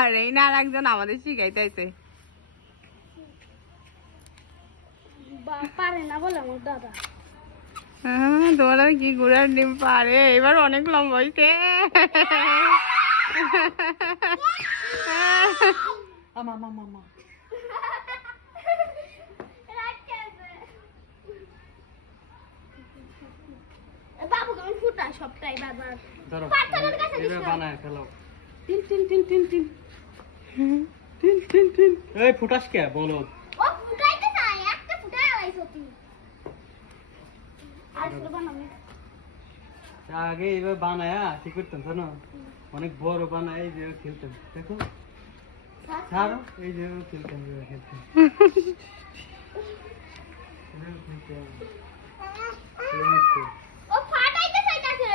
আর এই না আর একজন আমাদের শিখাইতেছে। পারে না বলে আমার দাদা। তোমার কি ঘোড়ার ডিম পারে, এবার অনেক লম্বা হয়েছে। বাবু কেমন ফুটা সবটাই বারবার বানায় ফেলো। তিন তিন তিন তিন তিন তিন তিন তিন এই ফুটাস কে বলো। ও ফুটাইতে চাই একটা ফুটাই আইছো তুই আর শুধু বানাবি আগে এইভাবে বানায়া ঠিক করতাম জানো, অনেক বড় বানায় এই যে খেলতাম দেখো। ছাড়ো এই যে খেলতাম খেলতাম ও ফাটাইতে চাইতাছে।